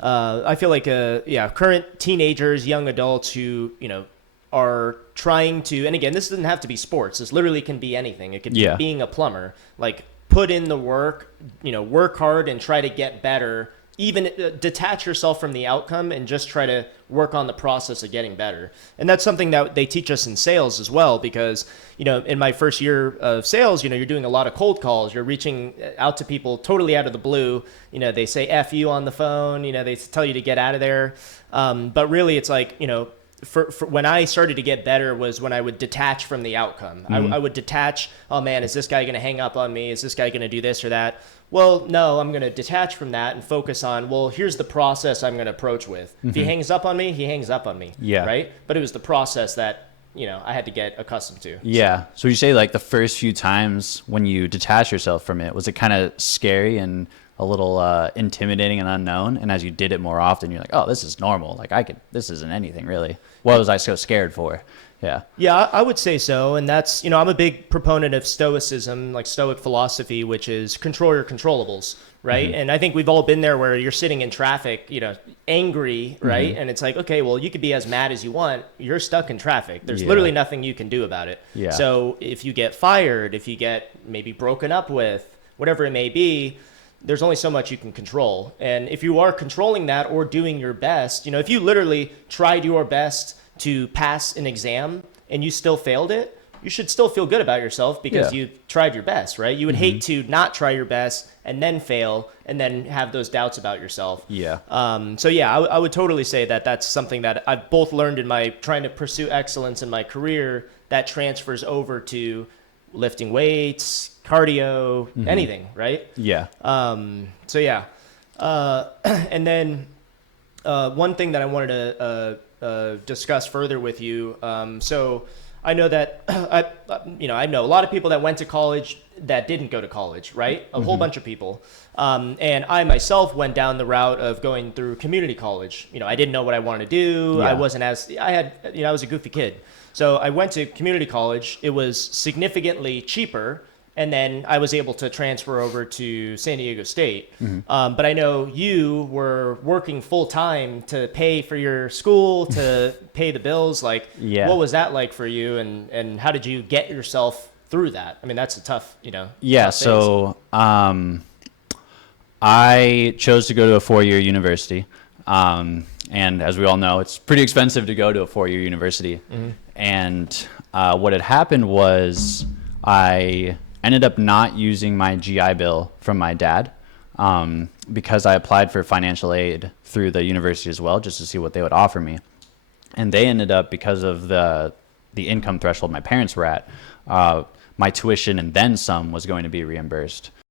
I feel like current teenagers, young adults who are trying to, and again, this doesn't have to be sports. This literally can be anything. It could be being a plumber. Like, put in the work, work hard and try to get better. Even detach yourself from the outcome and just try to work on the process of getting better. And that's something that they teach us in sales as well, because, in my first year of sales, you're doing a lot of cold calls. You're reaching out to people totally out of the blue. They say F you on the phone, they tell you to get out of there. But really it's like, for when I started to get better was when I would detach from the outcome. I would detach, oh man, is this guy going to hang up on me? Is this guy going to do this or that? Well, no, I'm going to detach from that and focus on, well, here's the process I'm going to approach with. If he hangs up on me, he hangs up on me. Yeah. Right? But it was the process that, I had to get accustomed to. Yeah. So you say like the first few times when you detach yourself from it, was it kind of scary and a little intimidating and unknown? And as you did it more often, you're like, oh, this is normal. Like this isn't anything really. What was I so scared for? Yeah. Yeah, I would say so. And that's, I'm a big proponent of stoicism, like Stoic philosophy, which is control your controllables, right? And I think we've all been there where you're sitting in traffic, angry, right? And it's like, okay, well, you could be as mad as you want. You're stuck in traffic. There's literally nothing you can do about it. Yeah. So if you get fired, if you get maybe broken up with, whatever it may be, there's only so much you can control. And if you are controlling that or doing your best, if you literally tried your best to pass an exam and you still failed it, you should still feel good about yourself because you tried your best, right? You would hate to not try your best and then fail and then have those doubts about yourself. Yeah. I would totally say that that's something that I've both learned in my trying to pursue excellence in my career that transfers over to lifting weights, cardio, anything, right? Yeah. And then one thing that I wanted to discuss further with you. So I know that I know a lot of people that went to college that didn't go to college, right? A whole bunch of people. And I myself went down the route of going through community college. I didn't know what I wanted to do. Yeah. I was a goofy kid. So I went to community college. It was significantly cheaper. And then I was able to transfer over to San Diego State. But I know you were working full time to pay for your school, to pay the bills. Like, what was that like for you? And how did you get yourself through that? I mean, that's a tough, Yeah. Tough So I chose to go to a 4-year university. And as we all know, it's pretty expensive to go to a 4-year university. And what had happened was I ended up not using my GI Bill from my dad because I applied for financial aid through the university as well, just to see what they would offer me. And they ended up, because of the income threshold my parents were at, my tuition and then some was going to be reimbursed.